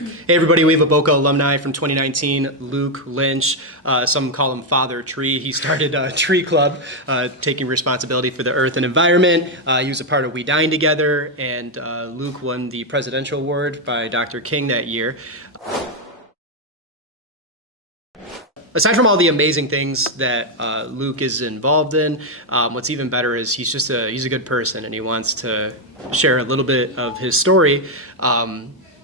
Hey everybody, we have a Boca alumni from 2019, Luke Lynch. Some call him Father Tree. He started a tree club, taking responsibility for the earth and environment. He was a part of We Dine Together, and Luke won the Presidential Award by Dr. King that year. Aside from all the amazing things that Luke is involved in, what's even better is he's a good person, and he wants to share a little bit of his story.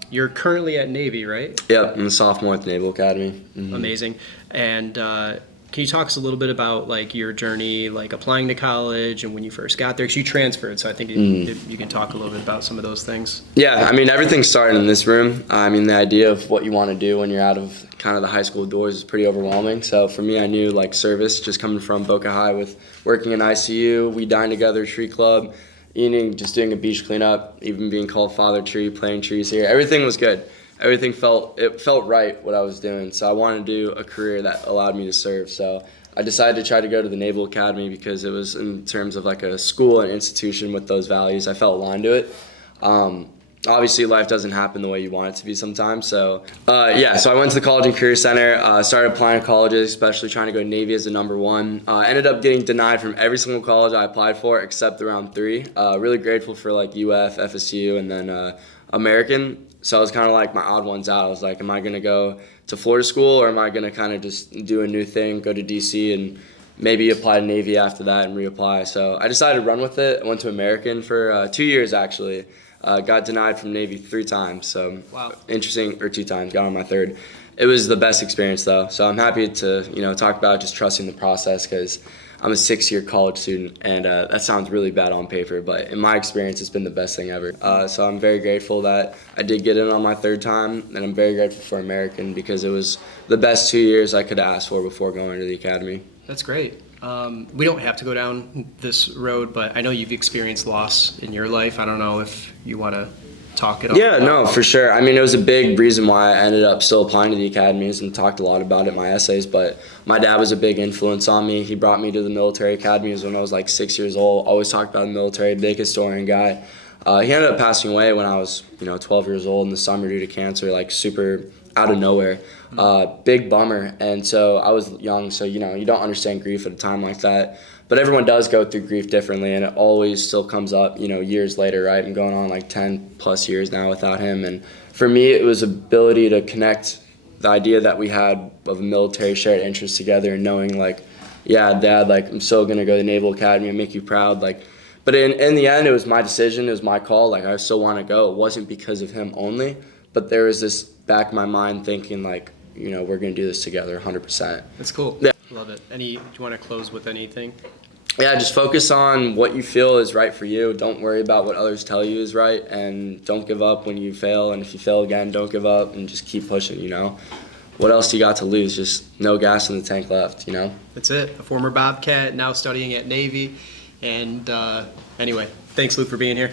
You're currently at Navy, right? Yep, I'm a sophomore at the Naval Academy. Mm-hmm. Amazing. And can you talk us a little bit about like your journey, like applying to college and when you first got there? Because you transferred, so I think you can talk a little bit about some of those things. Yeah, I mean, everything started in this room. I mean, the idea of what you want to do when you're out of kind of the high school doors is pretty overwhelming. So for me, I knew like service, just coming from Boca High with working in ICU, We Dine Together, Tree Club, eating, just doing a beach cleanup, even being called Father Tree, planting trees here. Everything was good. Everything felt right what I was doing. So I wanted to do a career that allowed me to serve. So I decided to try to go to the Naval Academy because it was in terms of like a school and institution with those values. I felt aligned to it. Obviously, life doesn't happen the way you want it to be sometimes. So, so I went to the College and Career Center, started applying to colleges, especially trying to go Navy as the number one. Ended up getting denied from every single college I applied for except around 3. Really grateful for like UF, FSU, and then American. So I was kind of like my odd ones out. I was like, am I going to go to Florida school, or am I going to kind of just do a new thing, go to DC, and maybe apply to Navy after that and reapply? So I decided to run with it. I went to American for 2 years actually. Got denied from Navy 3 times, so wow. Interesting, or 2 times, got on my 3rd. It was the best experience though, so I'm happy to talk about just trusting the process, because I'm a 6-year college student, and that sounds really bad on paper, but in my experience it's been the best thing ever. So I'm very grateful that I did get in on my 3rd time, and I'm very grateful for American because it was the best 2 years I could have asked for before going to the academy. That's great. We don't have to go down this road, but I know you've experienced loss in your life. I don't know if you want to talk it up. Yeah, no, for sure. I mean, it was a big reason why I ended up still applying to the academies, and talked a lot about it in my essays, but my dad was a big influence on me. He brought me to the military academies when I was like 6 years old. Always talked about the military, big historian guy. He ended up passing away when I was 12 years old in the summer due to cancer, like super out of nowhere. Big bummer. And so I was young, so you don't understand grief at a time like that. But everyone does go through grief differently, and it always still comes up, years later, right? I'm going on like 10 plus years now without him. And for me, it was ability to connect the idea that we had of a military shared interest together, and knowing like, yeah, Dad, like I'm still gonna go to the Naval Academy and make you proud. But in the end, it was my decision, it was my call. Like, I still want to go. It wasn't because of him only, but there was this back of my mind thinking like, we're gonna do this together 100%. That's cool. Yeah. Love it. Do you want to close with anything? Yeah, just focus on what you feel is right for you. Don't worry about what others tell you is right, and don't give up when you fail. And if you fail again, don't give up and just keep pushing, What else do you got to lose? Just no gas in the tank left, That's it. A former Bobcat, now studying at Navy. And anyway, thanks, Luke, for being here.